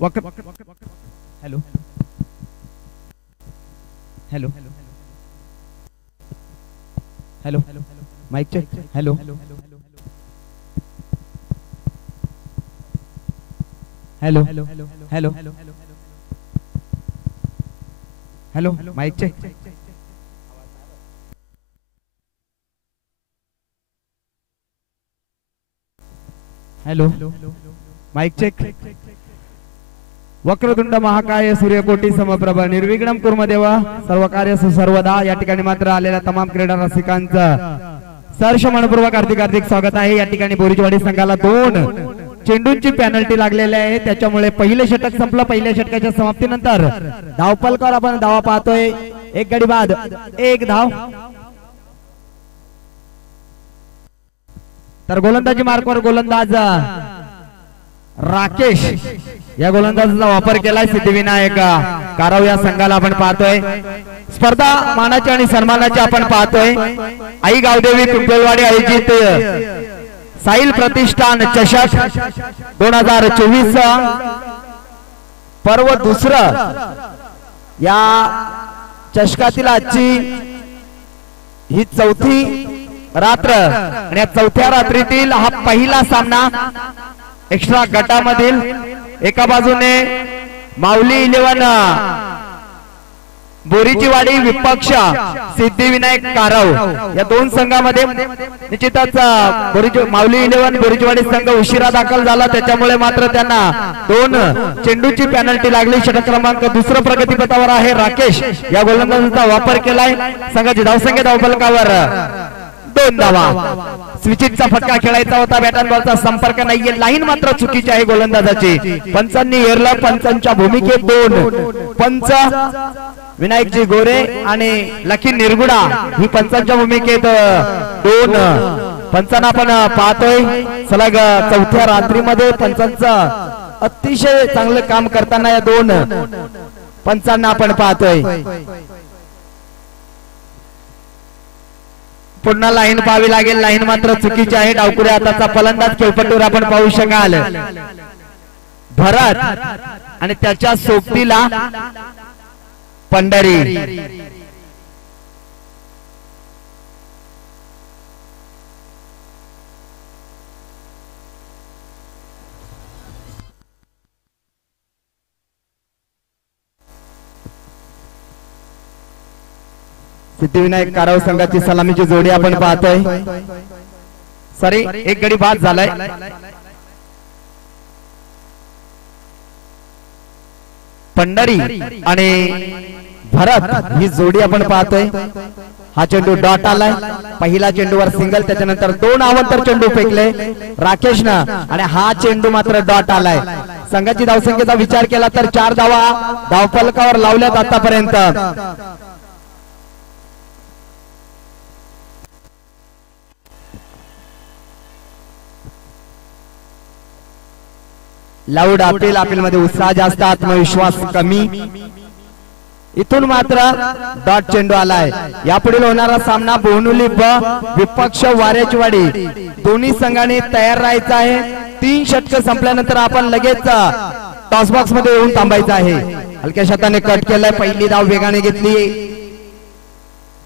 Hello hello hello mic check hello hello hello hello mic check hello mic check वक्रतुंड महाकाय सूर्यकोटी समप्रभ निर्विघ्नं कुर्मदेव सर्व कार्य सर्वदा। या ठिकाणी मात्र आलेल्या तमाम क्रीडा रसिकांचं सहर्ष मनपूर्वक हार्दिक स्वागत आहे। या ठिकाणी बोरीचवाडी संघाला 2 चेंडूंची पेनल्टी लागलेली आहे, त्याच्यामुळे पहिले षटक संपलं। पहिल्या षटकाच्या समाप्तीनंतर धावपलकर आपण धावा पाहतोय, एक गडी बाद 1 धाव। तर गोलंदाजी मार्कवर गोलंदाज राकेश या गोलंदाजाचा वापर केलाय सिद्धिविनायक कारव या संघाला आपण पाहतोय। स्पर्धा मानाची आणि सन्मानाची आपण पाहतोय। आई गावदेवी पिंपळवाडी आयोजित साहिल प्रतिष्ठान चषक 2024 पर्व दुसरं या चषकातील आजची ही चौथी रात्र आणि या चौथ्या रात्रीतील हा पहिला सामना एक्स्ट्रा गटामधील। एका बाजूने माऊली 11 बोरीचीवाडी विपक्ष सिद्धिविनायक कारव या 2 संघामध्ये निश्चितच माऊली 11 बोरीचीवाडी संघ उशिरा दाखल झाला, त्याच्यामुळे मात्र त्यांना 2 चेंडूची पेनल्टी लागली। षटक क्रमांक 2 प्रगतीपथावर आहे राकेश या गोलंदाजाचा वापर केलाय। संघाची धावसंख्या धावफलकावर 2 धावा। स्विचिटचा फटका खेळायचा होता, बॅट अँड बॉलचा संपर्क नाहीये, लाईन मात्र चुकीची आहे गोलंदाजाची। पंचांनी हेरला, पंचांच्या भूमिकेत 2 पंच विनायकजी गोरे आणि लकी निरगुडा ही पंचांच्या भूमिकेत 2 पंचांना आपण पाहतोय। सलग चौथ्या रात्रीमध्ये पंचांचं अतिशय चांगलं काम करताना या 2 पंचांना आपण पाहतोय। पुन्हा लाईन पाहावी लागेल, लाईन मात्र चुकीची आहे। डावकुऱ्या हाताचा फलंदाज खेळपट्टीवर आपण पाहू शकाल भरत आणि त्याच्या सोबतीला पंढरी। सिद्धिविनायक कारव संघाची सलामीची जोडी आपण पाहतोय। सॉरी, एक गडी बाद झालाय। पंढरी आणि भरत ही जोडी आपण पाहतोय। हा चेंडू डॉट आलाय, पहिला चेंडूवर सिंगल, त्याच्यानंतर 2 अवंतर चेंडू फेकले राकेशनं आणि हा चेंडू मात्र डॉट आलाय। संघाची धावसंख्येचा विचार केला तर 4 धावा धावफलकावर लावल्यात आतापर्यंत। लाऊड अपील मध्ये उत्साह जास्त, आत्मविश्वास कमी। इथून मात्र डॉट चेंडू आलाय। यापुढील होणारा सामना बोनुली ब विपक्ष वारेचवाडी, दोन्ही संघांनी तयार राहायचं आहे। 3 षटक संपल्यानंतर आपण लगेच टॉस बॉक्स मध्ये येऊन थांबायचं आहे। हलक्या शताने कट केलाय, पहिली धाव वेगाने घेतली,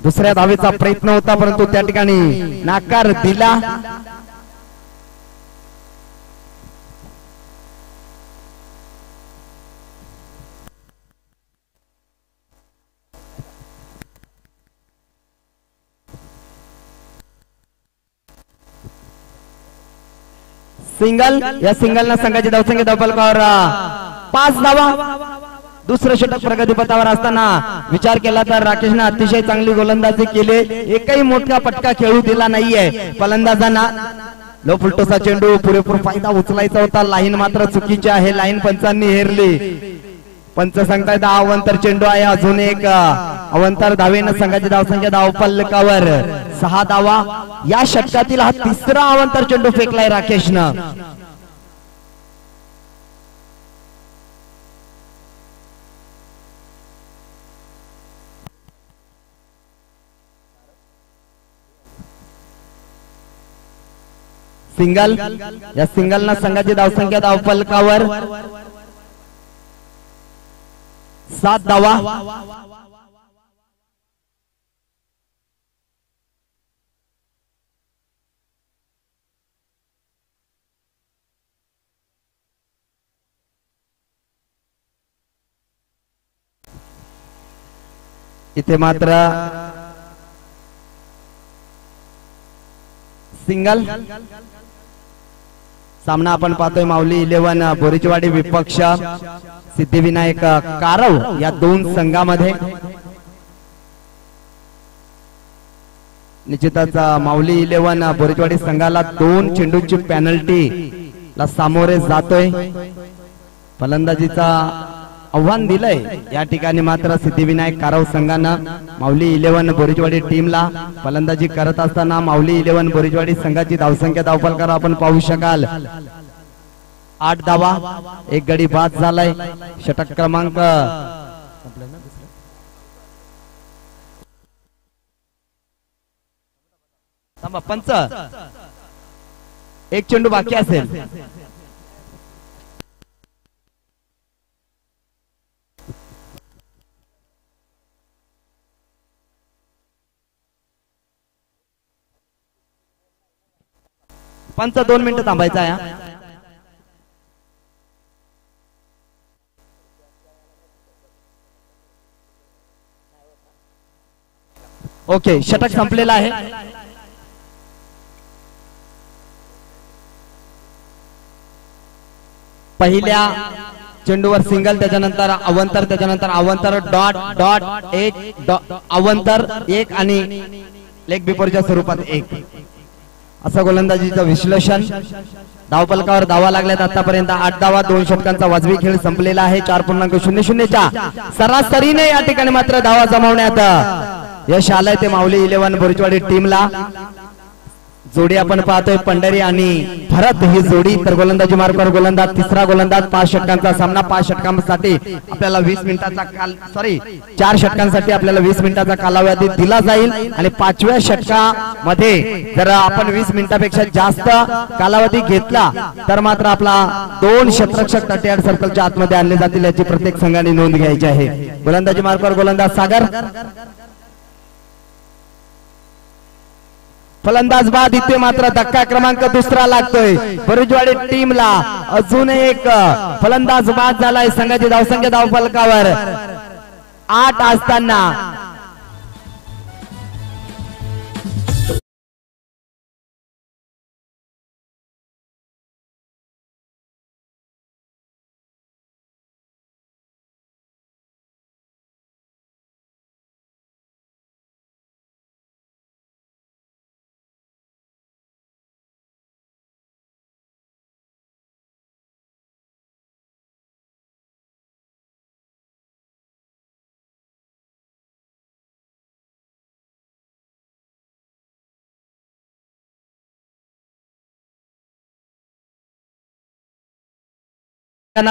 दुसऱ्या धावेचा प्रयत्न होता परंतु त्या ठिकाणी नाकार दिला। सिंगल, या सिंगलना संघाची धावसंख्या धावफलकावर 5 धावा। दुसरं षटक प्रगतीपथावर असताना विचार केला तर राकेशने अतिशय चांगली गोलंदाजी केली, एकही मोठा पटका खेळू दिला नाहीये फलंदाजांना। लो फुलटोसा चेंडू पुरेपूर फायदा उचलायचा होता, लाईन मात्र चुकीची आहे, लाईन पंचांनी हेरली। पंच सांगताय 10 अवंतर चेंडू आहे, अजून एक अवंतर धावेनं संघाची धावसंख्या धावफलकावर 6 धावा। या षटकातील हा 3रा अवंतर चेंडू फेकलाय राकेशनं। सिंगल, या सिंगलना संघाची धावसंख्या धावफलकावर 7 धावा। इथे मात्र सिंगल सामना आपण पाहतोय माऊली 11 बोरीचवाडी विपक्ष सिद्धिविनायक कारव या दोन संघामध्ये। निश्चितच माऊली 11 बोरीचवाडी संघाला 2 चेंडूची पेनल्टी ला सामोरे जातोय। फलंदाजीचा आव्हान दिलंय या ठिकाणी मात्र सिद्धिविनायक कारव संघानं माऊली 11 बोरीचवाडी टीमला। फलंदाजी करत असताना माऊली 11 बोरीचवाडी संघाची धावसंख्या धावफलकार आपण पाहू शकाल 8 धावा, 1 गडी बाद झालाय। षटक क्रमांक पंच 1 चेंडू बाकी असेल। पंच 2 मिनिटं थांबायचं आहे। ओके, षटक संपलेला आहे। पहिल्या चेंडूवर सिंगल, त्याच्यानंतर अवंतर, त्याच्यानंतर अवंतर डॉट डॉट 1 अवंतर 1 आणि लेग बिफोरच्या स्वरूपात 1 असं गोलंदाजीचं विश्लेषण। धावफलकावर धावा लागल्यात आतापर्यंत 8 धावा, 2 षटकांचा वाजवी खेळ संपलेला आहे। 4.00 च्या सरासरीने या ठिकाणी मात्र धावा जमावण्यात यश आलंय ते माऊली 11 बोरीचवाडी टीमला। जोडी आपण पाहतोय पंढरी आणि भरत ही जोडी। तर गोलंदाजी मार्गावर गोलंदाज तिसरा गोलंदाज। 5 षटकांचा सामना। 5 षटकांसाठी आपल्याला 20 मिनिटाचा 4 षटकांसाठी आपल्याला 20 मिनिटाचा कालावधी दिला जाईल आणि 5व्या षटकामध्ये जर आपण 20 मिनिटापेक्षा जास्त कालावधी घेतला तर मात्र आपला 2 क्षेत्ररक्षक 38 सर्कलच्या आतमध्ये आणले जातील याची प्रत्येक संघाने नोंद घ्यायची आहे। गोलंदाजी मार्गावर गोलंदाज सागर। फलंदाज बाद। इथे मात्र धक्का क्रमांक 2 लागतोय बोरीचवाडी टीमला। अजून एक फलंदाज बाद झालाय। संघाची धावसंख्या धावफलकावर 8 असताना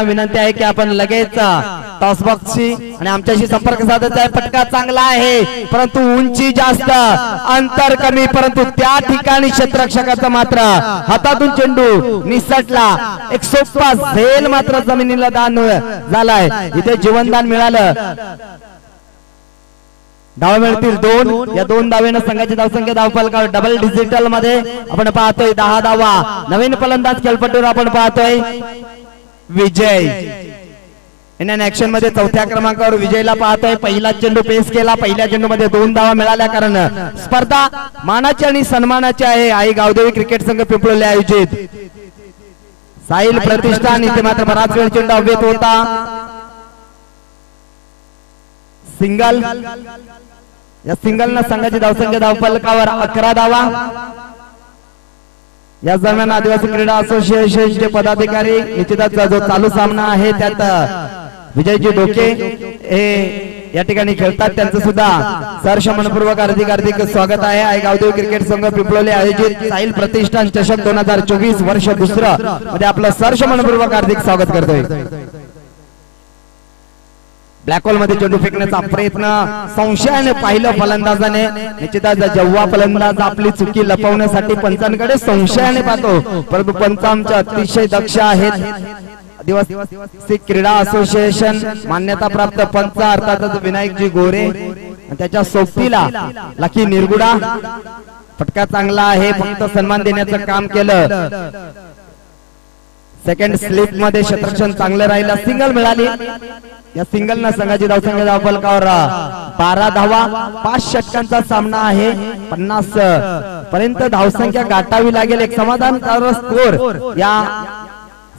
विनंती आहे की आपण लगेच टॉस बॉक्सची आणि आमच्याशी संपर्क साधायचा आहे। फटका चांगला आहे परंतु उंची जास्त, अंतर कमी, परंतु त्या ठिकाणी क्षेत्ररक्षकाचा मात्र हातातून चेंडू निसटला। एक सोपा झेल मात्र जमिनीला दान झालाय। इथे जीवनदान मिळालं। धावा मिळतील 2। या 2 धावेनं संघाची धावसंख्या धावफलकावर डबल डिजिटल मध्ये आपण पाहतोय 10 धावा। नवीन फलंदाज खेळपट्टीवर आपण पाहतोय विजय। इंडियन ऍक्शन मध्ये 4थ्या क्रमांकावर विजयला पाहतोय। पहिला चेंडू पेस केला। पहिल्या चेंडू मध्ये 2 धावा मिळाल्या कारण स्पर्धा मानाची आणि सन्मानाची आहे। आई गावदेवी क्रिकेट संघ पिंपळले आयोजित साहिल प्रतिष्ठान। इथे मात्र बराच वेळ चेंडू हवेत होता। सिंगल। या सिंगलनं संघाची धावसंख्या धावफलकावर 11 धावा। या दरम्यान आदिवासी क्रीडा असोसिएशनचे पदाधिकारी निश्चितच जो चालू सामना आहे त्यात विजयजी डोके हे या ठिकाणी खेळतात, त्यांचं सुद्धा सहर्ष मनपूर्वक हार्दिक स्वागत आहे। आई गावदेवी क्रिकेट संघ पिंपळोली आयोजित साहिल प्रतिष्ठान चषक 2024 वर्ष 2 मध्ये आपलं सहर्ष मनपूर्वक हार्दिक स्वागत करतोय। ब्लॅक होल मध्ये चेंडू फेकण्याचा प्रयत्न संशयाने पाहिलं फलंदाजाने। निश्चितच जेव्हा फलंदाज आपली चुकी लपवण्यासाठी पंचांकडे संशयाने पाहतो, परंतु पंच आमचे अतिशय दक्ष आहेत। आदिवासी क्रीडा असोसिएशन मान्यता प्राप्त पंच अर्थातच विनायकजी गोरे आणि त्याच्या सोबतीला लकी निरगुडा फटका चांगला आहे, फक्त सन्मान देण्याचं काम केलं। सेकंड स्लिप मध्ये क्षेत्ररक्षण चांगलं राहिलं, सिंगल मिळाली। या सिंगल ना संघाची धावसंख्या धावफलकावर 12 धावा, 5 षटकांचा सामना आहे। 50 पर्यंत धावसंख्या गाठावी लागेल, एक समाधानकारक स्कोर या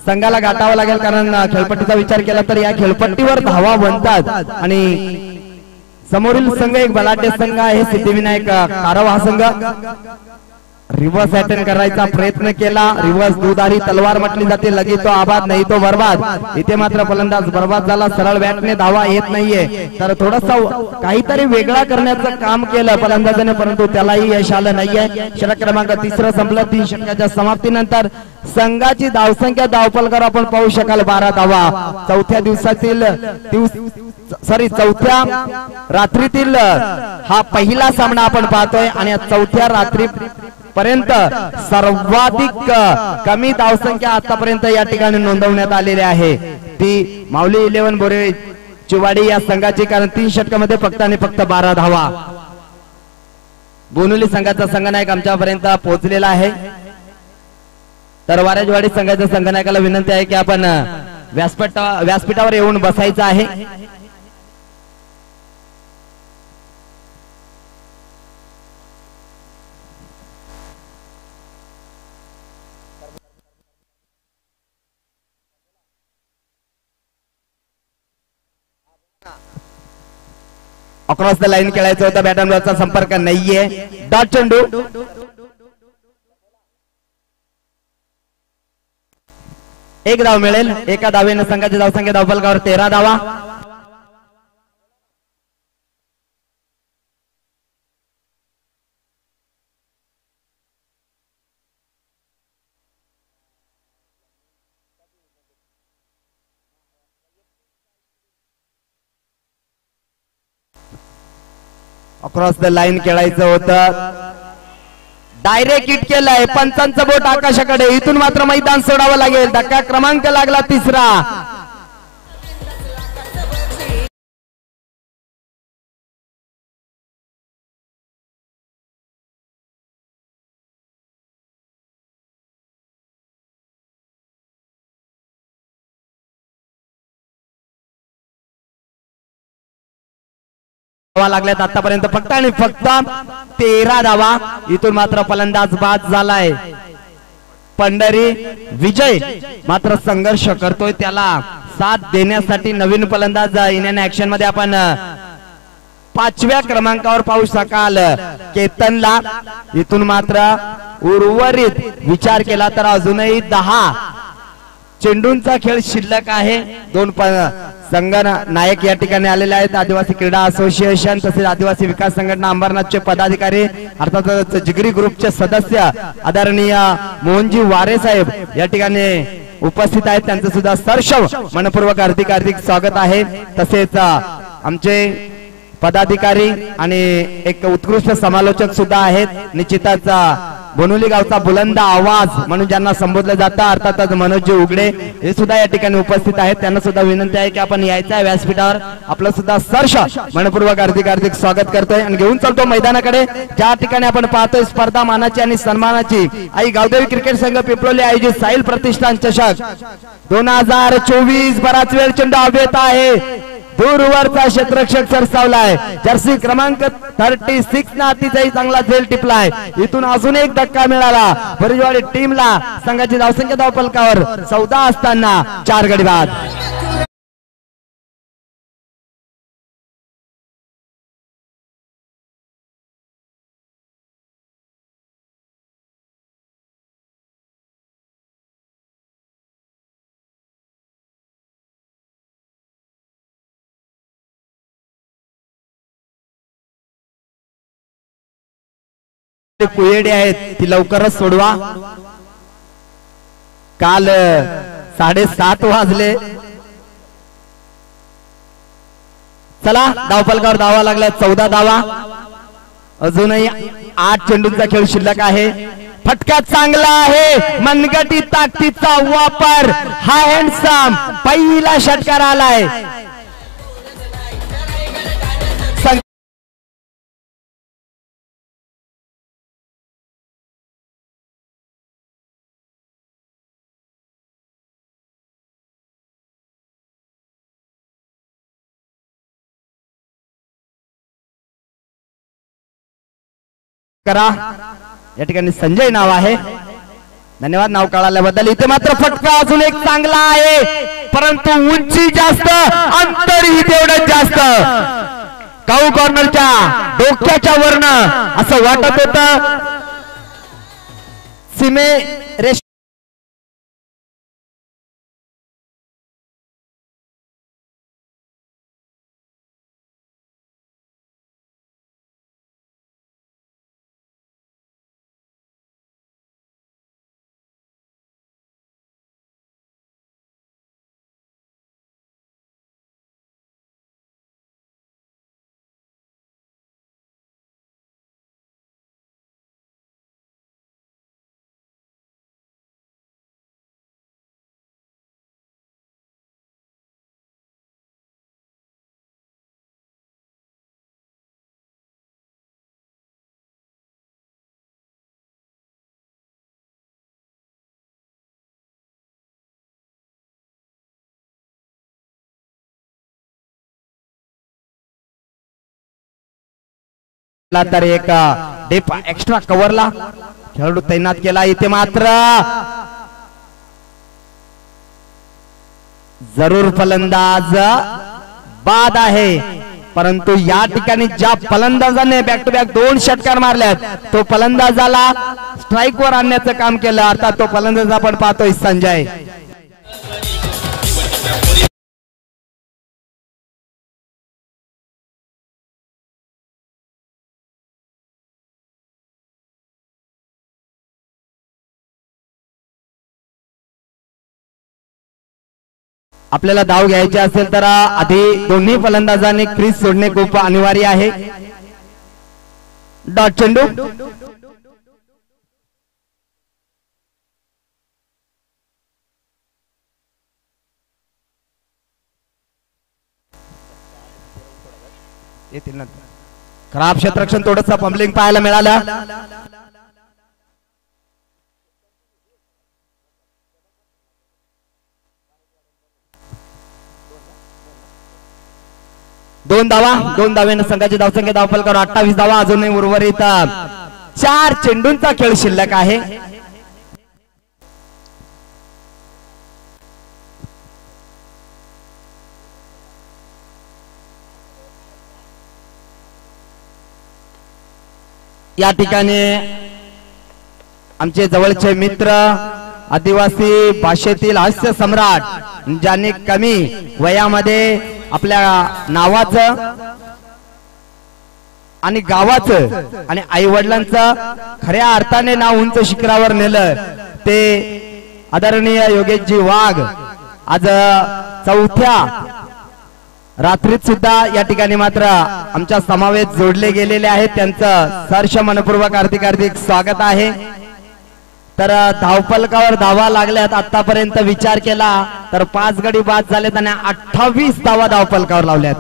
संघाला गाठावा लागेल, कारण खेळपट्टीचा विचार केला तर या खेळपट्टीवर धावा बनतात आणि समोरील संघ एक बलाढ्य संघ आहे सिद्धिविनायक कारव। हा संघ रिव्हर्स अटेंड करायचा प्रयत्न केला, रिव्हर्स दुधारी तलवार म्हटली जाते, लगी तो आबाद नाही तो बर्बाद। इथे मात्र फलंदाज बर्बाद झाला, सरळ बॅटने धावा येत नाहीये, तर थोडासा काहीतरी वेगळा करण्याचं काम केलं फलंदाजाने, परंतु त्यालाही यश आलं नाहीये। षटक क्रमांक 3 संपलं। 3 षटकाच्या समाप्तीनंतर संघाची धावसंख्या धावफलकावर आपण पाहू शकाल 12 धावा। चौथ्या रात्रीतील हा पहिला सामना आपण पाहतोय आणि चौथ्या रात्री पर्यंत सर्वाधिक कमी धावसंख्या आतापर्यंत या ठिकाणी नोंदवण्यात आलेली आहे, ती माऊली 11 बोरे चिवाडी या संघाची, कारण 3 षटकामध्ये फक्त आणि फक्त 12 धावा। बोनुली संघाचा संघनायक आमच्यापर्यंत पोहोचलेला आहे, तर वारेजवाडी संघाच्या संघनायकाला विनंती आहे की आपण व्यासपीठावर येऊन बसायचं आहे। अक्रॉस द लाईन खेळायचं होतं, बॅट अँड बॉलचा संपर्क नाहीये, डॉट चेंडू। एक धाव मिळेल, एका धावेने संघाची धावसंख्या धावफलकावर 13 धावा। अक्रॉस द लाईन खेळायचं होतं, डायरेक्ट हिट केलंय, पंचांचं बोट आकाशाकडे, इथून मात्र मैदान सोडावं लागेल। धक्का क्रमांक लागला 3रा। लागल्यात आतापर्यंत फक्त आणि फक्त 13 धावा, इथून मात्र फलंदाज बाद झालाय। पंढरी विजय मात्र संघर्ष करतोय, त्याला साथ देण्यासाठी नवीन फलंदाज येण्याने ऍक्शन मध्ये आपण 5व्या क्रमांकावर पाहू शकाल केतनला। इथून मात्र उर्वरित विचार केला तर अजूनही 10 चेंडूंचा खेळ शिल्लक आहे। 2 संघ नायक या ठिकाणी आलेले आहेत, आदिवासी क्रीडा असोसिएशन तसेच आदिवासी विकास संघटना अंबरनाथचे पदाधिकारी, अर्थातच जिगरी ग्रुपचे सदस्य आदरणीय मोहनजी वारे साहेब या ठिकाणी उपस्थित आहेत, त्यांचं सुद्धा सरसव मनपूर्वक हार्दिक स्वागत आहे। तसेच आमचे पदाधिकारी आणि एक उत्कृष्ट समालोचक सुद्धा आहेत, निश्चितच बोनुली गावचा बुलंद आवाज म्हणून ज्यांना संबोधलं जातं अर्थातच मनोजी उघडे हे सुद्धा या ठिकाणी उपस्थित आहेत, त्यांना सुद्धा विनंती आहे की आपण यायचं आहे व्यासपीठावर, आपलं सुद्धा सर्ष मनपूर्वक हार्दिक स्वागत करतोय आणि घेऊन चालतो मैदानाकडे, ज्या ठिकाणी आपण पाहतोय स्पर्धा मानाची आणि सन्मानाची आई गावदेवी क्रिकेट संघ पिंपळोली आयोजित साहिल प्रतिष्ठान चषक 2024। बराच वेळ चेंडू हवेत आहे, दूरवरचा क्षेत्ररक्षक सरसावलाय, जर्सी क्रमांक 36 ना अतिशय चांगला झेल टिपलाय, इथून अजून एक धक्का मिळाला बरीजवाडी टीमला। संघाची धावसंख्या धावफलकावर 14 असताना 4 गडी बाद। कुयडे आहेत ती लवकरच सोडवा, काल 7:30 वाजले। चला धावफलकावर धावा लागल्या 14 धावा, अजूनही 8 चेंडूंचा खेळ शिल्लक आहे। फटका चांगला आहे, मनगटी ताकदीचा वापर, हा हँडसम पहिला षटकार आलाय. करा या ठिकाणी संजय नाव आहे. धन्यवाद नाव कळाल्याबद्दल. इथे मात्र फटका अजून एक चांगला आहे, परंतु उंची जास्त, अंतरही तेवढंच जास्त. काऊ कॉर्नरच्या डोक्याच्या वरन असं वाटत होतं सीमे रेष तर एक डेप एक्स्ट्रा कव्हरला खेळाडू तैनात केला. इथे मात्र जरूर फलंदाज बाद आहे, परंतु या ठिकाणी ज्या फलंदाजाने बॅक टू बॅक 2 षटकार मारल्यात तो फलंदाजाला स्ट्राइक वर आणण्याचं काम केलं. अर्थात तो फलंदाज आपण पाहतोय संजय. आपल्याला धाव घ्यायची असेल तर आधी दोन्ही फलंदाजांनी क्रीज सोडणे खूप अनिवार्य आहे. डॉट चेंडू येतील ना. खराब क्षेत्ररक्षण, थोडंसं पंबलिंग पाहायला मिळालं. दोन धावेनं संघाची धावसंख्या धावफलकावर 28 धावा. अजूनही उर्वरित 4 चेंडूंचा खेळ शिल्लक आहे. या ठिकाणी आमचे जवळचे मित्र, आदिवासी भाषेतील हास्य सम्राट, ज्यांनी कमी वयामध्ये आपल्या नावाचं आणि गावाचं आणि आई वडिलांचं खऱ्या अर्थाने नाव उंच शिखरावर नेलं, ते आदरणीय योगेशजी वाघ आज 4थ्या रात्रीत सुद्धा या ठिकाणी मात्र आमच्या समावेश जोडले गेलेले आहेत. त्यांचं सहर्ष मनपूर्वक हार्दिक स्वागत आहे. तर धावफलकावर धावा लागल्यात. आतापर्यंत विचार केला तर 5 गडी बाद झालेत आणि 28 धावा धावफलकावर लावल्यात.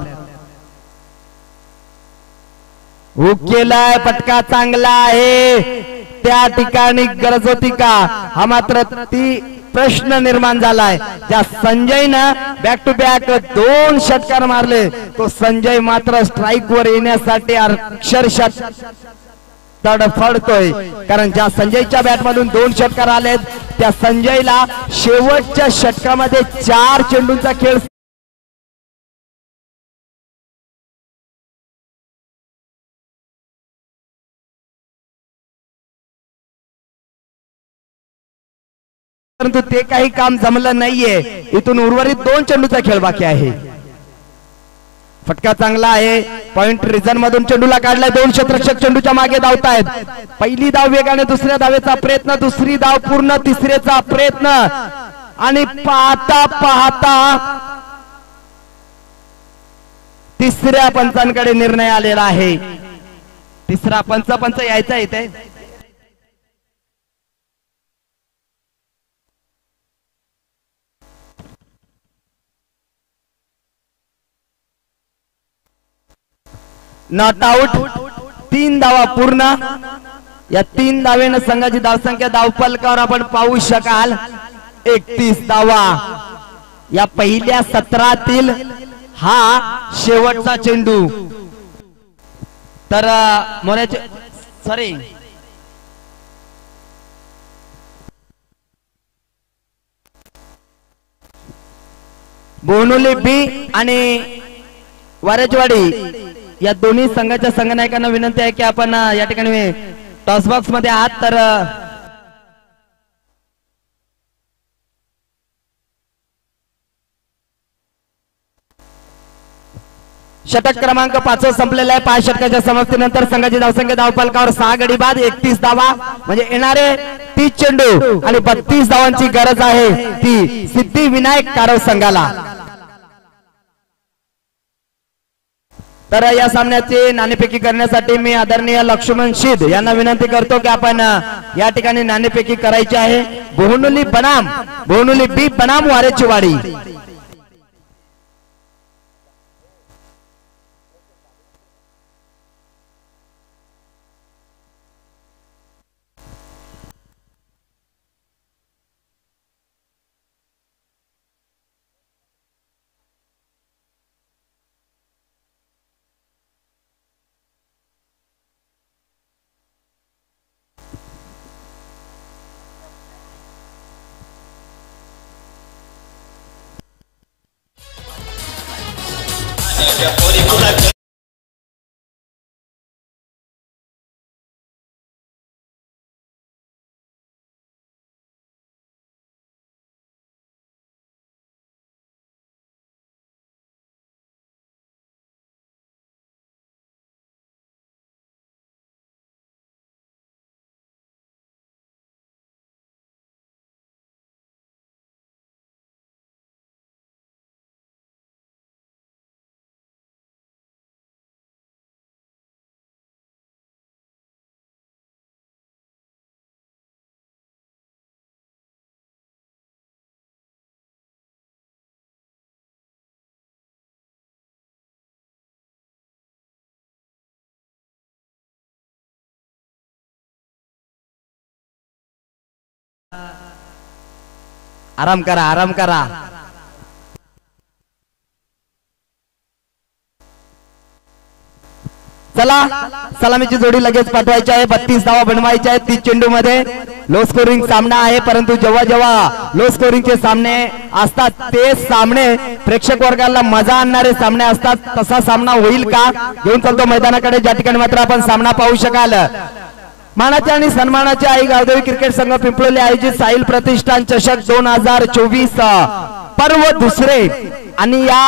केलाय, पटका चांगला आहे. त्या ठिकाणी गरज होती का, हा मात्र ती प्रश्न निर्माण झालाय. ज्या संजयनं बॅक टू बॅक 2 षटकार मारले, तो संजय मात्र स्ट्राइक वर येण्यासाठी अक्षरशः तडफडतोय. कारण ज्या संजयच्या बॅट मधून 2 षटकार आलेत, त्या संजयला शेवटच्या षटकामध्ये 4 चेंडूंचा खेळ परंतु ते काही काम जमलं नाहीये. इथून उर्वरित 2 चेंडूचा खेळ बाकी आहे. फटका चांगला आहे. पॉइंट रिझन मधून चेंडूला काढलाय. 2 क्षेत्ररक्षक चेंडूच्या मागे धावतायत. पहिली धाव वेगाने, दुसऱ्या धावेचा प्रयत्न, दुसरी धाव पूर्ण, तिसऱ्याचा प्रयत्न आणि पाहता पाहता तिसऱ्या पंचांकडे निर्णय आलेला आहे. तिसरा पंच यायचा इथे. Not out. 3 धावा पूर्ण. या 3 धावेनं संघाची धावसंख्या धावफलकावर आपण पाहू शकाल 31 धावा. या पहिल्या सत्रातील हा शेवटचा चेंडू. तर मोऱ्याचे सॉरी बोनोली बी आणि वारेजवाडी या दोन्ही संघाच्या संघनायकांना विनंती आहे की आपण या ठिकाणी टॉस बॉक्स मध्ये आहात तर षटक क्रमांक 5 संपलेला आहे. 5 षटकाच्या समाप्तीनंतर संघाची धावसंख्या धावफलकावर 6 गडी बाद 31 धावा म्हणजे येणारे 30 चेंडू आणि 32 धावांची गरज आहे ती सिद्धिविनायक कारव संघाला. तर या सामन्याची नाणेफेकी करण्यासाठी मी आदरणीय लक्ष्मण शिद यांना विनंती करतो की आपण या ठिकाणी नाणेफेकी करायची आहे. बोहनुली बी बनाम वारेची वाडी. आराम करा, आराम करा. चला सलामीची जोडी लगेच पाठवायची आहे. 32 धावा बनवायच्या आहेत 30 चेंडू मध्ये. लो स्कोरिंग सामना आहे परंतु जेव्हा जेव्हा लो स्कोरिंगचे सामने असतात ते सामने प्रेक्षक वर्गाला मजा आणणारे सामने असतात. तसा सामना होईल का घेऊन चालतो मैदानाकडे ज्या ठिकाणी मात्र आपण सामना पाहू शकाल. मानाचे आणि सन्मानाचे आई गावदेवी क्रिकेट संघ पिंपळोली आयोजित साहिल प्रतिष्ठान चषक 2024 पर्व दुसरे आणि या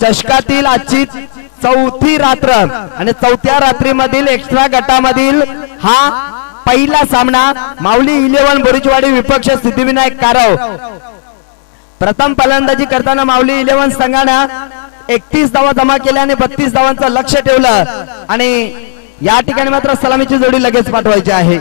चषकातील आजची 4थी रात्र आणि 4थ्या रात्रीमधील एक्स्ट्रा गटामधील हा पहिला सामना. माऊली 11 बोरीचवाडी विपक्ष सिद्धिविनायक कारव. प्रथम फलंदाजी करताना माऊली 11 संघाने 31 धावा जमा केल्या आणि 32 धावांचं लक्ष ठेवलं आणि या ठिकाणी मात्र सलामीची जोडी लगेच पाठवायची आहे.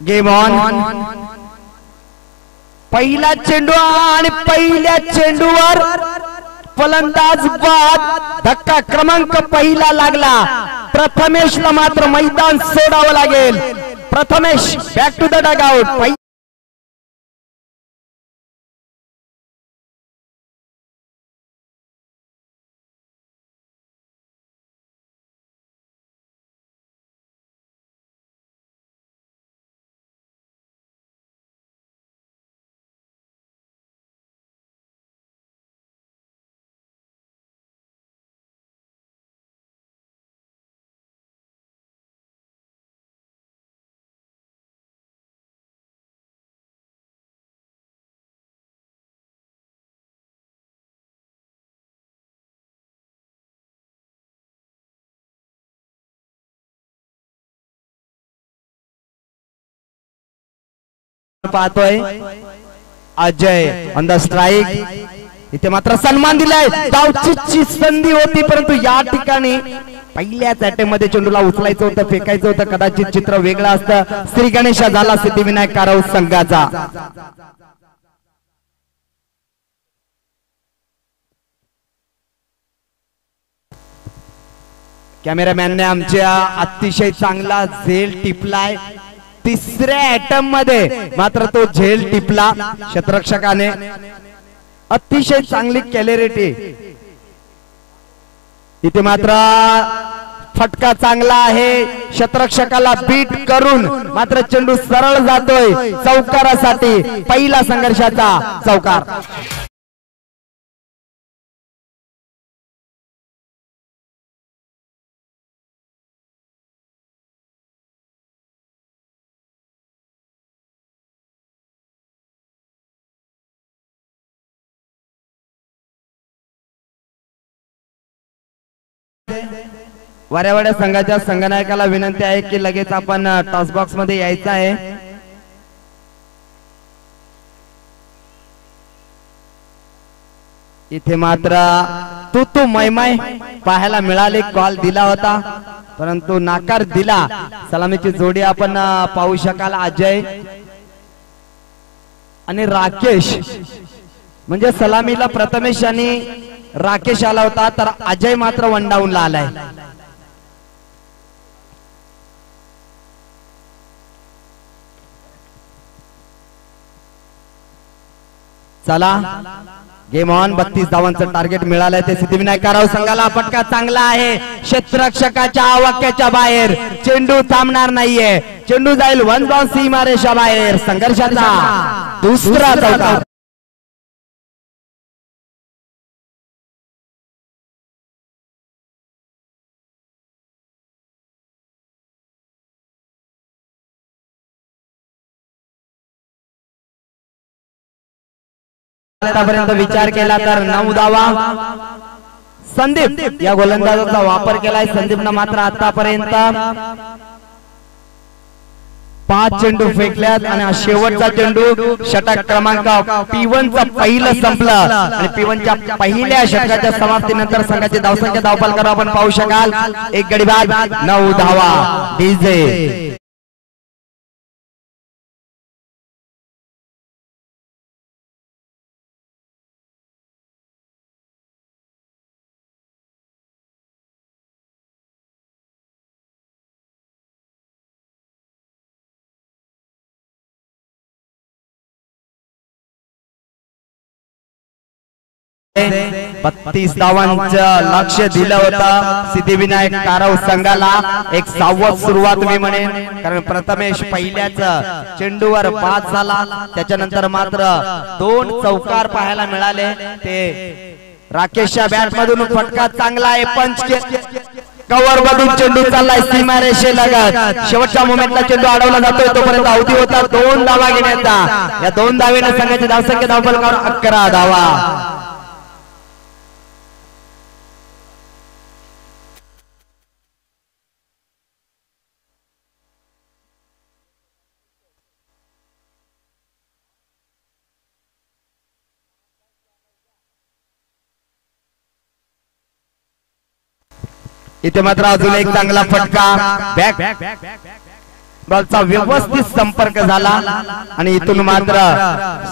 Game on. पहिला चेंडू आणि पहिल्या चेंडूवर फलंदाज बाद. धक्का क्रमांक पहिला लागला. प्रथमेशला मात्र मैदान सोडावं लागेल. Prathamesh back to the dugout. पाहतोय अजय ऑन द स्ट्राइक. इथे मात्र सन्मान दिलाय. धावचीची संधी होती परंतु या ठिकाणी पहिल्याच अटेम्प्ट मध्ये चेंडूला उचलायचं होतं, फेकायचं होतं. कदाचित चित्र वेगळं असतं. श्री गणेशा झाला सिद्धिविनायक कारव संघाचा. कॅमेरामॅनने आमच्या अतिशय चांगला झेल टिपलाय. तिसऱ्या अटेम्प्ट मध्ये मात्र तो झेल टिपला. क्षेत्ररक्षकाने अतिशय चांगली क्लॅरिटी. इथे मात्र फटका चांगला आहे. क्षेत्ररक्षकाला बीट करून मात्र चेंडू सरळ जातोय चौकारासाठी. पहिला संघर्षाचा चौकार. वाऱ्यावाड्या संघाच्या संघनायकाला विनंती आहे की लगेच आपण टॉस बॉक्स मध्ये यायचं आहे. इथे मात्र तू मैमाय पाहायला मिळाले. कॉल दिला होता परंतु नाकार दिला. सलामीची जोडी आपण पाहू शकाल. अजय आणि राकेश म्हणजे सलामीला प्रथमेश आणि राकेश आला होता तर अजय मात्र वन डाऊनला आलाय. चला गेम ऑन. 32 धावांचं टार्गेट मिळालंय. ते सिद्धिविनायक कारव संघाला. फटका चांगला आहे. क्षेत्ररक्षकाच्या आवाक्याच्या बाहेर. चेंडू थांबणार नाहीये. चेंडू जाईल वन बाउंस सीमारेषा बाहेर. संघर्षाचा दुसरा चौकार. आतापर्यंत विचार केला तर 9 धावा. संदीप या गोलंदाजाचा वापर केलाय. संदीपनं मात्र आतापर्यंत 5 चेंडू फेकल्यात आणि शेवटचा चेंडू षटक क्रमांक P1 चा पहिलं संपलं आणि P1 च्या पहिल्या षटकाच्या समाप्तीनंतर संघाची धावसंख्या धावफलकावर आपण पाहू शकाल. एक गडी बाद 9 धावा. डीजे बत्तीस धावांचं लक्ष दिलं होतं सिद्धिविनायक कारव संघाला. एक सावध सुरुवात मी म्हणेन कारण प्रथमेश पहिल्याच चेंडूवर बाद झाला. त्याच्यानंतर मात्र 2 चौकार पाहायला मिळाले. ते राकेशच्या बॅट मधून फटका चांगला आहे. पंच कव्हर मधून चेंडू चाललाय सीमारेषेलगत. शेवटच्या मोमेंटला चेंडू अडवला जातोय तोपर्यंत अवधी होता 2 धावा घेण्याचा. या 2 धावेने संघाची धावसंख्या धावफलकावर 11 धावा. इथे मात्र अजून एक चांगला फटका. बॅक बॉलचा व्यवस्थित संपर्क झाला आणि इथून मात्र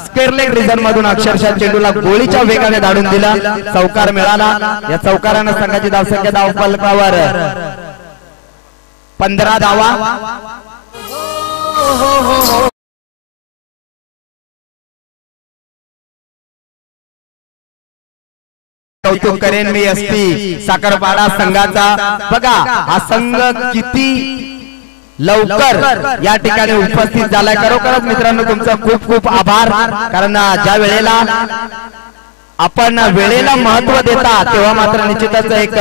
स्क्वेअर लेग रिजन मधून अक्षरशः चेंडूला गोळीच्या वेगाने धाडून दिला, चौकार मिळाला। या चौकाराने संघाची धावसंख्या धावफलकावर 15 धावा। कौतुक करेन मी एसपी साखरपाडा संघाचा। बघा हा संघ किती लवकर या ठिकाणी उपस्थित झालाय। खरोखरच मित्रांनो तुमचा खूप खूप आभार, कारण ज्या वेळेला आपण वेळेला महत्व देता तेव्हा मात्र निश्चितच एक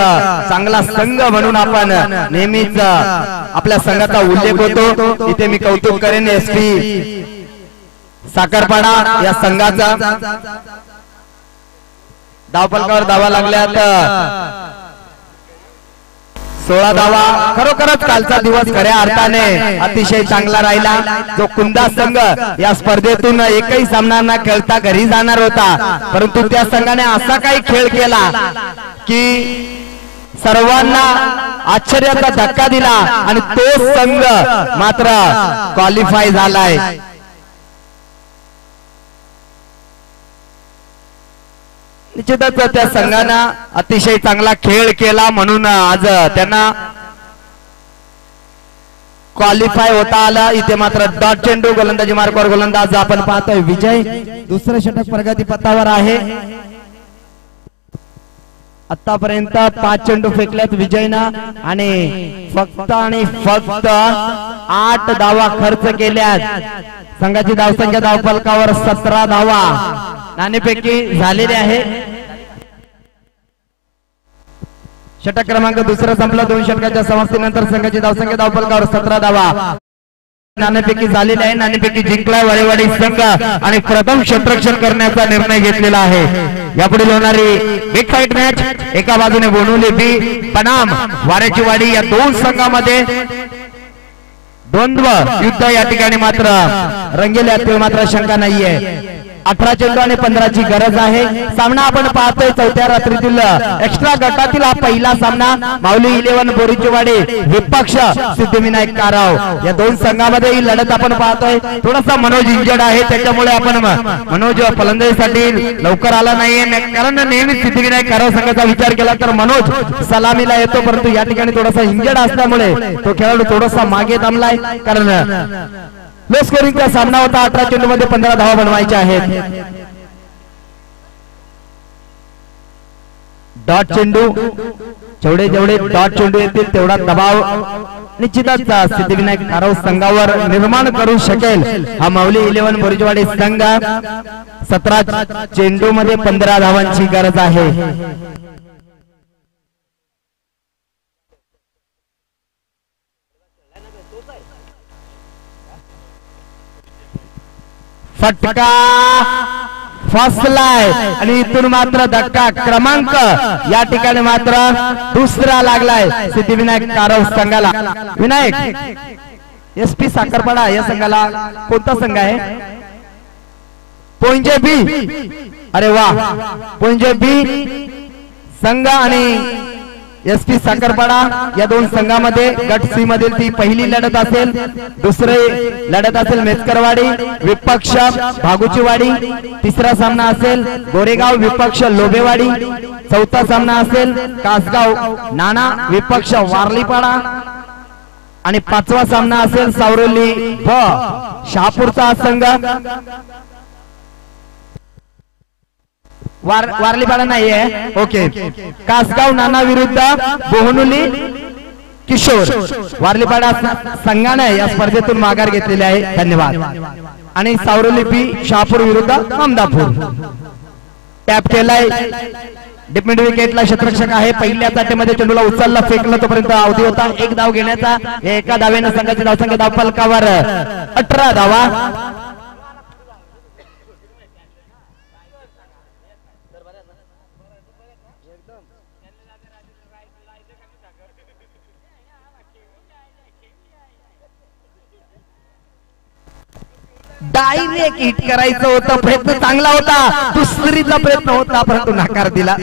चांगला संघ म्हणून आपण नेहमीच आपल्या संघाचा उल्लेख होतो। इथे मी कौतुक करेन एसपी साखरपाडा या संघाचा। धावफलकावर धावा लागल्यात 16 धावा। खरोखरच कालचा दिवस खऱ्या अर्थाने अतिशय चांगला राहिला। जो कुंदा संघ या स्पर्धेतून एकही सामना न खेळता घरी जाणार होता, परंतु त्या संघाने असा काही खेळ केला की सर्वांना आश्चर्याचा धक्का दिला आणि तो संघ मात्र क्वालिफाय झालाय। निश्चितच त्या संघानं अतिशय चांगला खेळ केला म्हणून आज त्यांना क्वालिफाय होता आला। इथे मात्र डॉट चेंडू गोलंदाजी मार्गावर गोलंदाज आपण पाहतोय विजय, दुसरं षटक प्रगती पथावर आहे। आतापर्यंत 5 चेंडू फेकल्यात विजयनं आणि फक्त 8 धावा खर्च केल्यात। संघाची धावसंख्या धावफलकावर 17 धावा नाणेफेकी झालेली आहे। षटक क्रमांक दुसरा संपला। 2 षटकाच्या समाप्तीनंतर संघाची धावसंख्या धावफलकावर 17 धावा नाणेफेकी झालेली आहे। नाणेफेकी जिंकलाय वारेवाडी संघ आणि प्रथम क्षेत्ररक्षण करण्याचा निर्णय घेतलेला आहे। यापुढे होणारी बिग फाईट मॅच एका बाजूने बोनवली बी बनाम वाऱ्याची वाडी या दोन संघांमध्ये द्वंद्व युद्ध या ठिकाणी मात्र रंगेल, यात मात्र शंका नाहीये। 18 चेंडू आणि 15ची गरज आहे। सामना आपण पाहतोय चौथ्या रात्रीतील एक्स्ट्रा गटातील हा पहिला सामना। माऊली 11 बोरीचेवाडी विपक्ष सिद्धिविनायक काराव या दोन संघांमध्ये ही लढत आपण पाहतोय। थोडासा मनोज इंजर्ड आहे, त्याच्यामुळे आपण मनोज फलंदाजीसाठी लवकर आला नाहीये, कारण नेहमी सिद्धिविनायक काराव संघाचा विचार केला तर मनोज सलामीला येतो, परंतु या ठिकाणी थोडासा इंजर्ड असल्यामुळे तो खेळाडू थोडासा मागे थांबलाय, कारण लो स्कोरिंगचा सामना होता। 18 चेंडू मध्ये 15 धावा बनवायच्या आहेत। डॉट चेंडू जेवढे डॉट चेंडू येतील तेवढा दबाव निश्चितच सिद्धिविनायक काराव संघावर निर्माण करू शकेल हा माऊली 11 बोरीचवाडी संघ। 17 चेंडू मध्ये 15 धावांची गरज आहे। फटका फसलाय आणि इथून मात्र धक्का क्रमांक या ठिकाणी मात्र दुसरा लागलाय सिद्धिविनायक काराव संघाला। विनायक एसपी साखरपाडा या संघाला कोणता संघ आहे? पोंजे बी। अरे वा, पोंजे बी संघ आणि एसपी साखरपाडा या दोन संघांमध्ये गट सी मधील ती पहिली लढत असेल। दुसरी लढत असेल मेचकरवाडी विपक्ष भागुचीवाडी। तिसरा सामना असेल गोरेगाव विपक्ष लोबेवाडी। चौथा सामना असेल कासगाव नाना विपक्ष वारलीपाडा आणि 5वा सामना असेल सावरोली व शहापूरचा संघ। वारलीपाडा नाहीये, ओके। कासगाव नाना विरुद्ध बोहनुली किशोर। वारलीपाडा संघाने या स्पर्धेतून माघार घेतलेली आहे, धन्यवाद। आणि सावरोली पी शहापूर विरुद्ध अहमदापूर। टॅप केलाय, डिपेंड विकेटला क्षेत्ररक्षक आहे। पहिल्या चाट्यामध्ये चेंडूला उचलला फेकलं तोपर्यंत अवधी होता 1 धाव घेण्याचा। एका धावेने संघाची धावसंख्या धावफलकावर 18 धावा। डायरेक्ट हिट करायचं होतं, प्रयत्न चांगला होता, दुसरीचा प्रयत्न होता परंतु नकार दिला।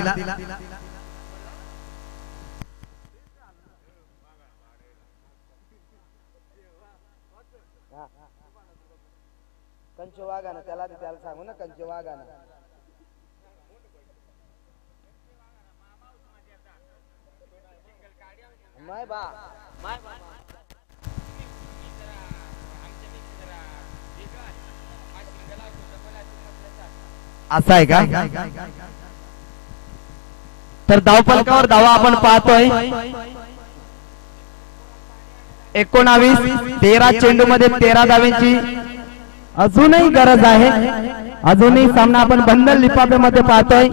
कंचवा गाणं त्याला सांगू ना कंचवा गाणं माय बा असं आहे का? तर धावफलकावर धावा आपण पाहतोय 19 13 चेंडू मध्ये 13 धावांची अजूनही गरज आहे. अजूनही सामना आपण बंद लिफाफ्यामध्ये पाहतोय.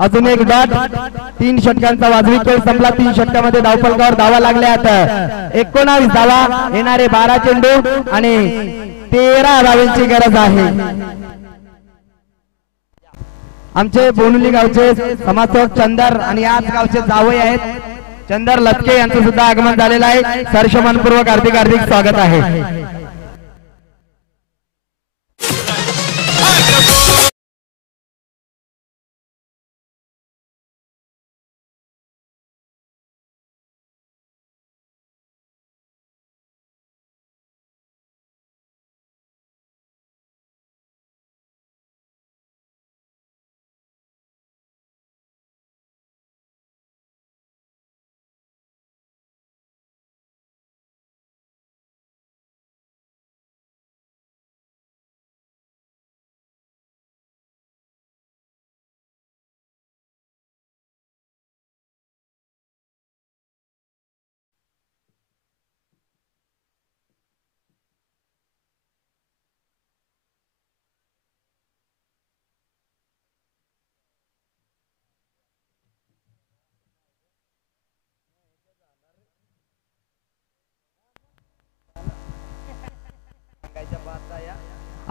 अजून एक डॉट 3 षटकांचा वाजवी खेळ संपला. 3 षटकामध्ये धावफलकावर धावा लागल्यात 19 धावा येणारे 12 चेंडू आणि 13 धावांची गरज आहे. आमचे बोनुली गावचे समाजसेवक चंदर आणि याच गावचे जावई आहेत चंदर लटके यांचं सुद्धा आगमन झालेलं आहे. सरसन्मानपूर्वक हार्दिक हार्दिक स्वागत आहे.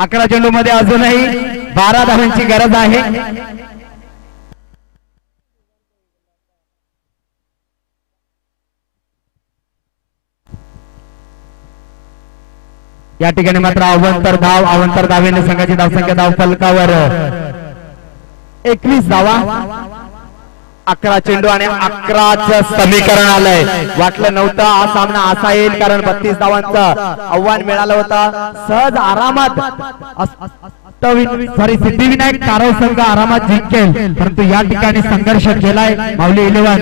अकरा चेंडू मध्ये अजूनही 12 धावांची गरज आहे. या ठिकाणी मात्र अवंतर धावेने संघाची धावसंख्या धावफलकावर 21 धावा. 11 चेंडू आणि 11च समीकरण आलंय. वाटलं नव्हतं हा सामना असा येईल कारण 32 धावांचं आव्हान मिळालं होतं. सहज आरामात सिद्धिविनायक कारव संघ आरामात जिंकेल परंतु या ठिकाणी संघर्ष केलाय माऊली 11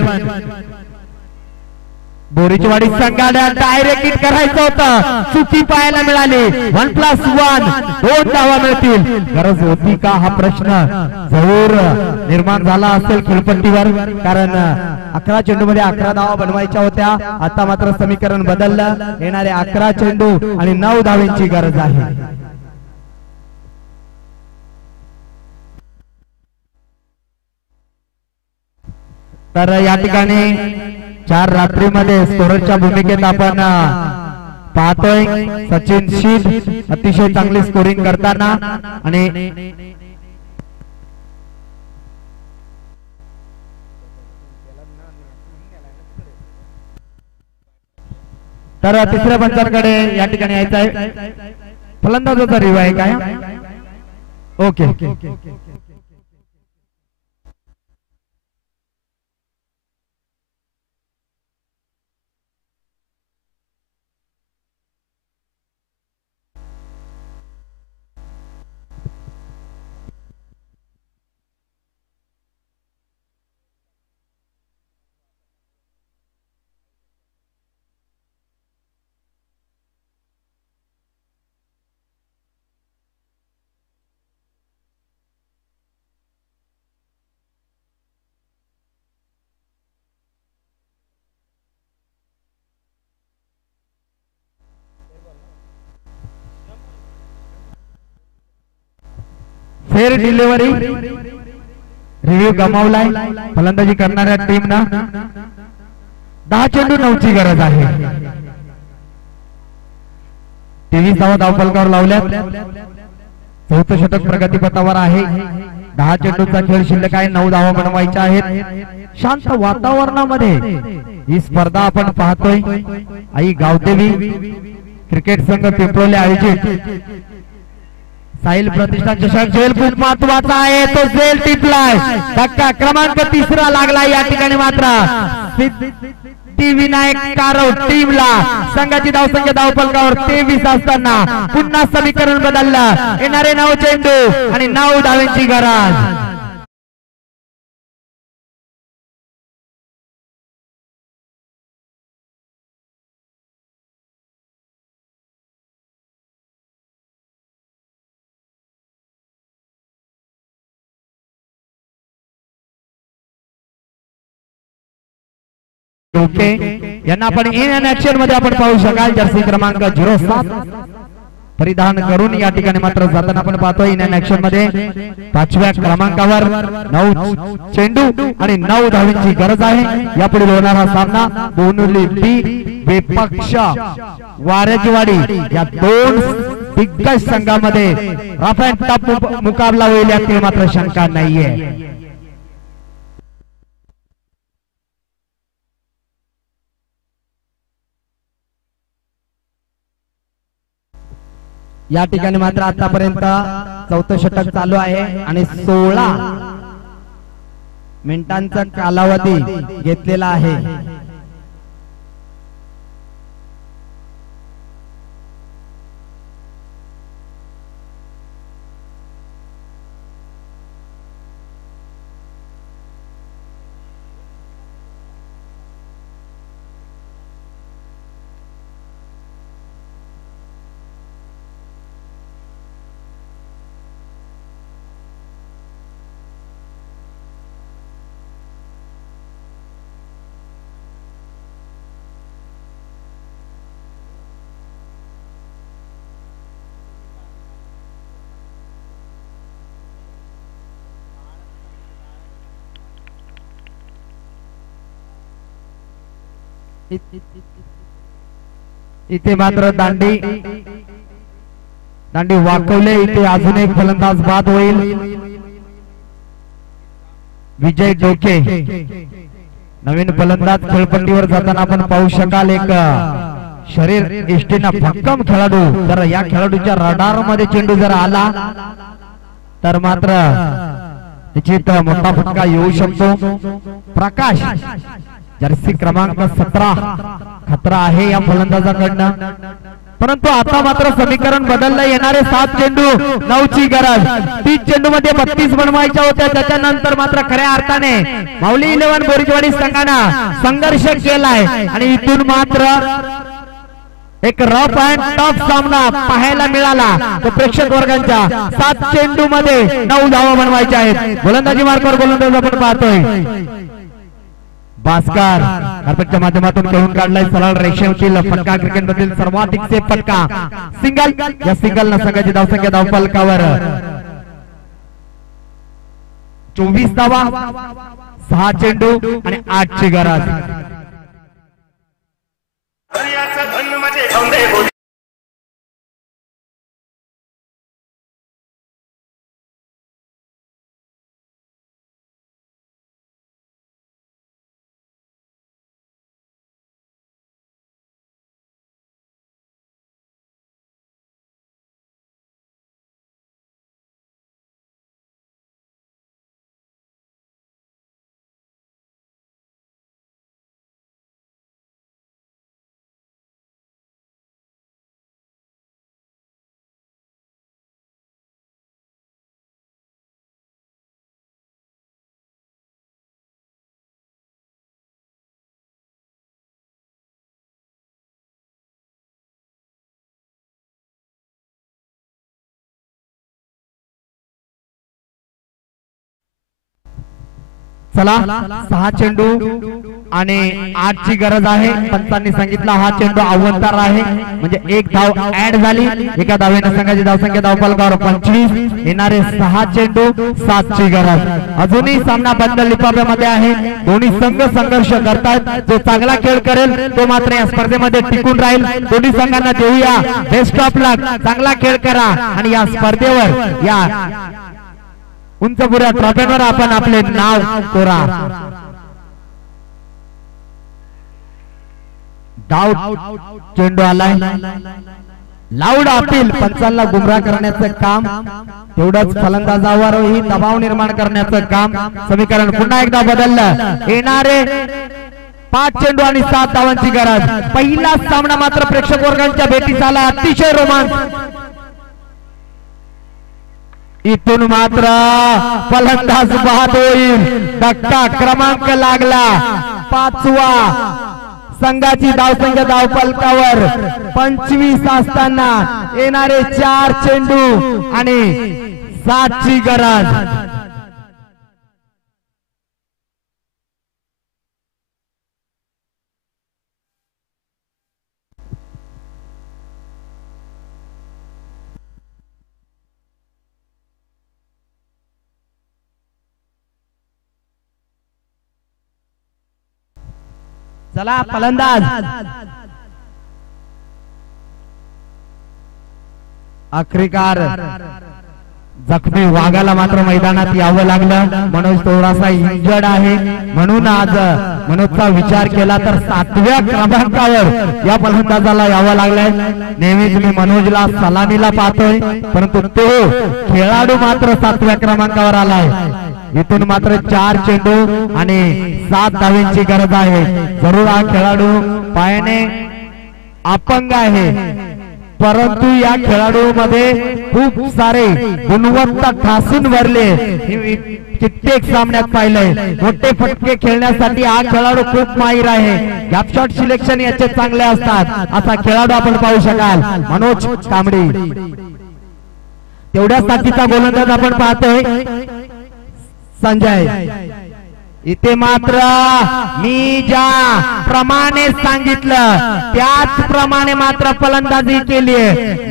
बोरीचवाडी संघाला डायरेक्ट हिट करायचं होतं. चुकी पाहायला मिळाली. 1+1 2 धावा मिळतील. गरज होती का हा प्रश्न जरूर निर्माण झाला असेल खेळपट्टीवर कारण 11 चेंडू मध्ये 11 धावा बनवायच्या होत्या. आता मात्र समीकरण बदललं. येणारे 11 चेंडू आणि 9 धावांची गरज आहे. तर या ठिकाणी 4 रात्रीमध्ये स्कोररच्या भूमिकेत आपण पाहतोय सचिन शील अतिशय चांगली स्कोरिंग करताना आणि तर तिसऱ्या पंचांकडे या ठिकाणी यायचं आहे. फलंदाजाचा रिव्ह्यू आहे काय? ओके फेर डिलिव्हरी रिव्ह्यू गमावलाय फलंदाजी करणाऱ्या टीमना. 10 चेंडू 9ची गरज आहे. 23 धावा धावफलकावर लावल्यात. चौथं षटक प्रगतीपथावर आहे. 10 चेंडूचा खेळ शिल्लक आहे. 9 धावा बनवायच्या आहेत. शांत वातावरणामध्ये ही स्पर्धा आपण पाहतोय. आई गावदेवी क्रिकेट संघ पिंपळले आयोजित साहिल प्रतिष्ठान चषक झेल खूप महत्वाचा आहे, तो झेल टिपलाय, धक्का क्रमांक 3 लागला या ठिकाणी मात्र सिद्धिविनायक कारव टीमला संघाची धावसंख्या धावफलकावर 23 असताना पुन्हा समीकरण बदललं, येणारे 9 चेंडू आणि 9 धावांची गरज. यांना आपण इन ऍक्शन मध्ये आपण पाहू शकाल, जर्सी क्रमांक 07 परिधान करून या ठिकाणी मात्र जाताना आपण पाहतोय इन ऍक्शन मध्ये 5व्या क्रमांकावर 9 चेंडू आणि 9 धावांची गरज आहे. यापुढे होणारा सामना दोन्ही बी विपक्ष वारेजवाडी या 2 दिग्गज संघामध्ये रफ अँड टफ मुकाबला होईल यातील मात्र शंका नाहीये. या ठिकाणी मात्र आतापर्यंत 4थं षटक चालू आहे आणि 16 मिनिटांचा कालावधी घेतलेला आहे. इथे मात्र दांडी वाकवले, इथे अजून एक फलंदाज बाद होईल. विजय डोके नवीन फलंदाज खेळपट्टीवर जाताना आपण पाहू शकाल. एक शरीर इष्टीनं भक्कम खेळाडू, जर या खेळाडूच्या रडार मध्ये चेंडू जर आला तर मात्र निश्चित मोठा फटका येऊ शकतो. प्रकाश जर्सी क्रमांक 17 खतरा आहे या फलंदाजाकडनं, परंतु आता मात्र समीकरण बदललं. येणारे 7 चेंडू 9 ची गरज. 30 चेंडू मध्ये 32 बनवायच्या होत्या, त्याच्यानंतर मात्र खऱ्या अर्थाने माऊली 11 बोरीजवाडी संघानं संघर्ष केलाय आणि इथून मात्र एक रफ अँड टफ सामना पाहायला मिळाला. तो प्रेक्षक वर्गांच्या 7 चेंडू मध्ये 9 धावा बनवायच्या आहेत. गोलंदाजी मार्गावर गोलंदाज आपण पाहतोय. भास्कर कार्पेटच्या माध्यमातून खेळून काढलाय सरळ रेषेवरील फटका, क्रिकेट मधील सर्वाधिक सेफ फटका सिंगल. या सिंगल न संघाची धावसंख्या धावफलकावर 24 धावा, 6 चेंडू आणि 8 ची गरज. चला 6 चेंडू आणि 8 ची गरज आहे. पंचांनी सांगितलं हा चेंडू अवंतर आहे, म्हणजे एक धाव ऍड झाली. एका धावेने संघाची धावसंख्या धावफलकावर 25. येणारे 6 चेंडू 7 ची गरज. अजूनही सामना बंद लिफाफ्यामध्ये आहे. दोन्ही संघ संघर्ष करतात. जो चांगला खेळ करेल तो मात्र या स्पर्धेमध्ये टिकून राहील. दोन्ही संघांना देऊया बेस्ट ऑफ लक. चांगला खेळ करा आणि या स्पर्धेवर या उंचपुऱ्या ट्रॉफीवर आपण आपले नाव कोरा. डाऊट चेंडू आलाय. लाऊड अपील पंचांना गुमराह करण्याचं काम, तेवढंच फलंदाजावरही दबाव निर्माण करण्याचं काम. समीकरण पुन्हा एकदा बदललं. येणारे 5 चेंडू आणि 7 धावांची गरज. पहिला सामना मात्र प्रेक्षक वर्गांच्या भेटीस आला. अतिशय रोमांच. इथून मात्र फलंदाज बाद होईल. धक्का क्रमांक लागला. 5वा संघाची धावसंख्या धावफलकावर 25 असताना येणारे 4 चेंडू आणि 7 ची गरज. चला फलंदाज आखरीकार जखमी वाघाला मात्र मैदानात यावं लागलं. मनोज थोडासा इंजर्ड आहे, म्हणून आज मनोजचा विचार केला तर 7व्या क्रमांकावर या फलंदाजाला यावं लागलंय. नेहमीच मी मनोजला सलामीला पाहतोय, परंतु तो खेळाडू मात्र 7व्या क्रमांकावर आलाय. इथून मात्र 4 चेंडू आणि 7 धावांची गरज आहे. जरूर हा खेळाडू पायाने अपंग आहे, परंतु या खेळाडू मध्ये खूप सारे गुणवत्ता ठासून भरले. कित्येक सामन्यात पाहिलंय. मोठे फटके खेळण्यासाठी हा खेळाडू खूप माहिर आहे. गॅप शॉट सिलेक्शन याचे चांगले असतात. असा खेळाडू आपण पाहू शकाल मनोज कांबडी. तेवढ्या साथीचा गोलंदाज आपण पाहतोय संजय. इथे मात्र मी ज्या प्रमाणे सांगितलं त्याचप्रमाणे मात्र फलंदाजी केली.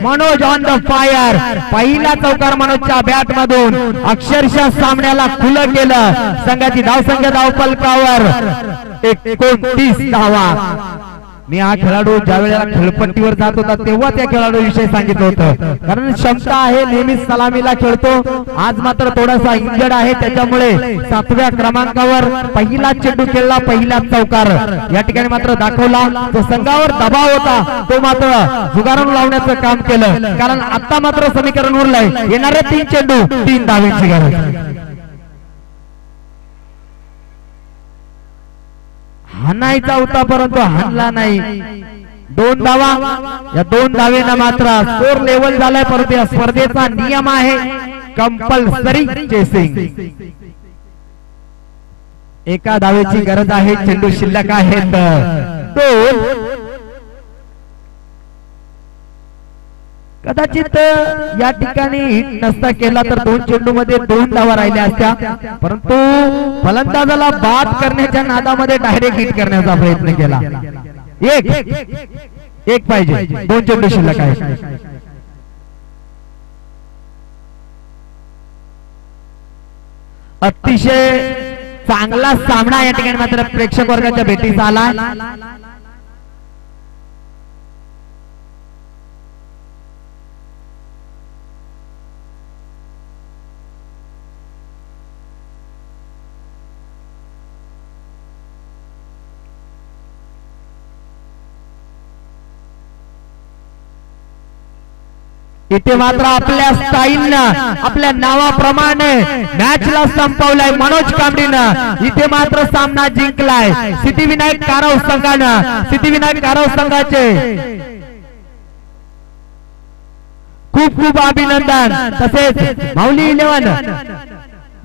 Manoj on the fire. पहिला चौकार मनोजच्या बॅट मधून अक्षरशः सामन्याला खुलं केलं. संघाची धावसंख्या धावफलकावर 29 धावा. मी हा खेळाडू ज्या वेळेला खेळपट्टीवर जात होता तेव्हा त्या खेळाडू विषयी सांगितलं होतं, कारण क्षमता आहे, नेहमीच सलामीला खेळतो. आज मात्र थोडासा इंजर्ड आहे, त्याच्यामुळे 7व्या क्रमांकावर पहिला चेंडू खेळला, पहिला चौकार या ठिकाणी मात्र दाखवला. जो संघावर दबाव होता तो मात्र जुगारून लावण्याचं काम केलं, कारण आता मात्र समीकरण उरलंय. येणारे 3 चेंडू 3 धावांची गरज. हाणायचा होता परंतु हाणला नाही. 2 धावा. या 2 धावेना मात्र स्कोर लेवल झालाय, परंतु या स्पर्धेचा नियम आहे कंपल्सरी चेसिंग. एका धावेची गरज आहे. चेंडू शिल्लक आहेत 2. कदाचित या ठिकाणी हिट नसता केला तर 2 चेंडू मध्ये 2 धावा राहिल्या असत्या, परंतु फलंदाजाला बाद करण्याच्या नादामध्ये डायरेक्ट हिट करण्याचा प्रयत्न केला. एक पाहिजे. 2 चेंडू शिल्लक आहे. अतिशय चांगला सामना या ठिकाणी मात्र प्रेक्षक वर्गाच्या भेटीस आला. इथे मात्र आपल्या स्टाईलनं, आपल्या नावाप्रमाणे मॅचला संपवलाय मनोज कांबडीनं. इथे मात्र सामना जिंकलाय सिद्धिविनायक कारव संघानं. सिद्धिविनायक कारव संघाचे खूप खूप अभिनंदन. तसेच माऊली 11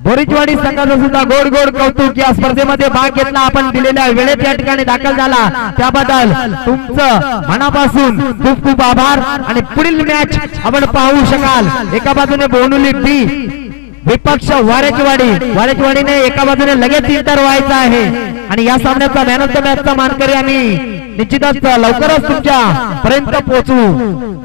बोरीचवाडी संघाचा सुद्धा गोड गोड कौतुक. या स्पर्धेमध्ये भाग घेतला, आपण दिलेल्या वेळेत या ठिकाणी दाखल झाला, त्याबद्दल तुमचं मनापासून खूप खूप आभार. आणि पुढील मॅच आपण पाहू शकाल. एका बाजूने बोनुली डी विपक्ष वारेचवाडीने एका बाजूने लगेच इंटर व्हायचा आहे. आणि या सामन्याचा मॅन ऑफ द मॅचचा मानकरी आम्ही निश्चितच लवकरच तुमच्या पर्यंत पोहोचू.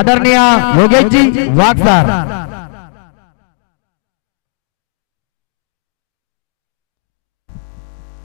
आदरणीय योगेशजी वाघसार